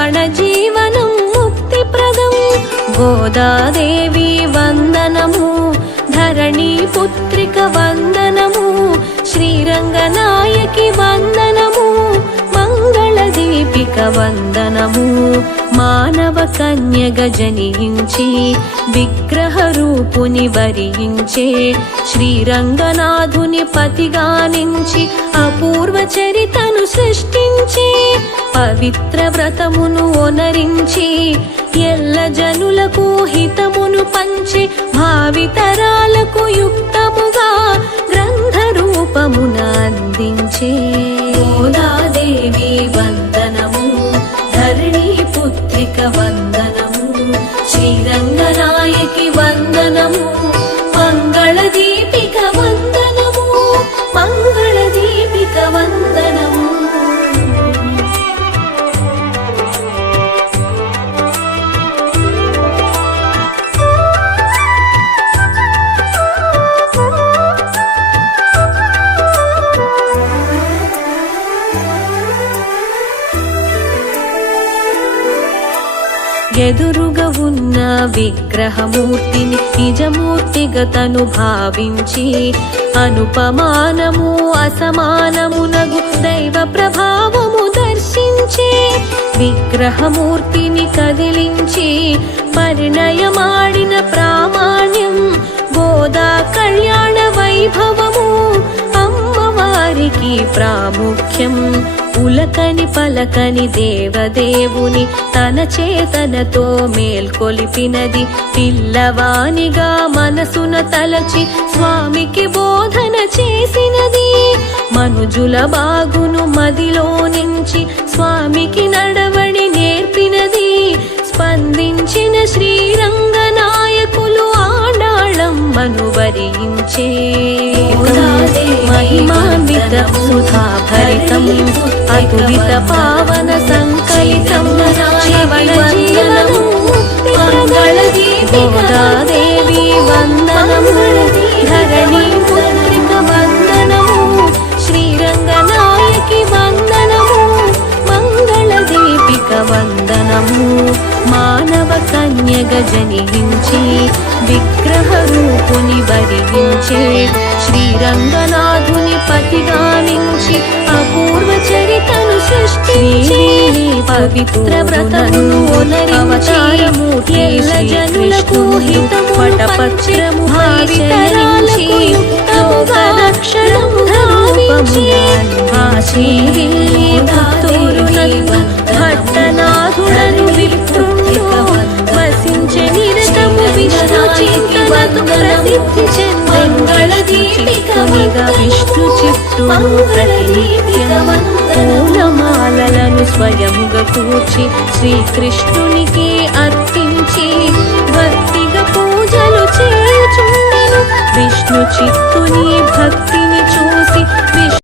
శ్రవణ జీవనం ముక్తిప్రదం. గోదాదేవి వందనము, ధరణి పుత్రిక వందనము, శ్రీరంగనాయకి వందనము, మంగళదీపిక వందనము. మానవ కన్యగ జనించి విగ్రహ రూపుని వరించే శ్రీరంగనాథుని పతిగానించి అపూర్వ చరితను సృష్టించి పవిత్ర వ్రతమును ఒనరించి ఎల్ల జనులకు హితమును పంచి భావితరాలకు యుక్తముగా గ్రంథ రూపమున అందించే గోదాదేవి వందనము, ధరణి పుత్రిక వందనము, శ్రీరంగనాయకి వందనము, మంగళదీపిక వందనము, మంగళదీపిక వందనము. ఎదురుగా ఉన్న విగ్రహమూర్తిని నిజమూర్తిగా తను భావించి అనుపమానము అసమానమునగు దైవ ప్రభావము దర్శించి విగ్రహమూర్తిని కదిలించి పరిణయమాడిన ప్రామాణ్యం గోదా కళ్యాణ వైభవము అమ్మవారికి ప్రాముఖ్యం. ఉలకని పలకని దేవదేవుని తన చేతనతో మేల్కొలిపినది పిల్లవానిగా మనసున తలచి స్వామికి బోధన చేసినది. మనుజుల బాగును మదిలో నుంచి స్వామికి నడవడి నేర్పినది. స్పందించిన శ్రీరంగనాయకులు ఆడాళమ్మను వరించే మహిమాన్విత సుధాభరితం అతులిత పావన సంకలితం శ్రవణ జీవనం గోదాదేవి వందనము, ధరణి పుత్రిక వందనము, శ్రీరంగనాయకి వందనము, మంగళదీపిక వందనము. మానవ కన్యగ జనించి విగ్రహ రూపుని వరించే శ్రీరంగనాథుని పతిగానించి అపూర్వ చరితను సృష్టించి పవిత్ర వ్రతమును ఒనరించి ఎల్ల జనులకు హితము పటపత్రము భావితరాలకు యుక్తముగా రక్షణము ధావించి ఆ శ్రీవిల్లి పుత్తూరునందు భట్టనాథుడను విప్రుడు వసించే నిరతము విష్ణు చింతనతో ప్రసిద్ధి చెందిగా విష్ణు చిత్తును ప్రతినిత్యం పూలమాలలను స్వయముగా కూర్చి శ్రీకృష్ణునికి అర్పించి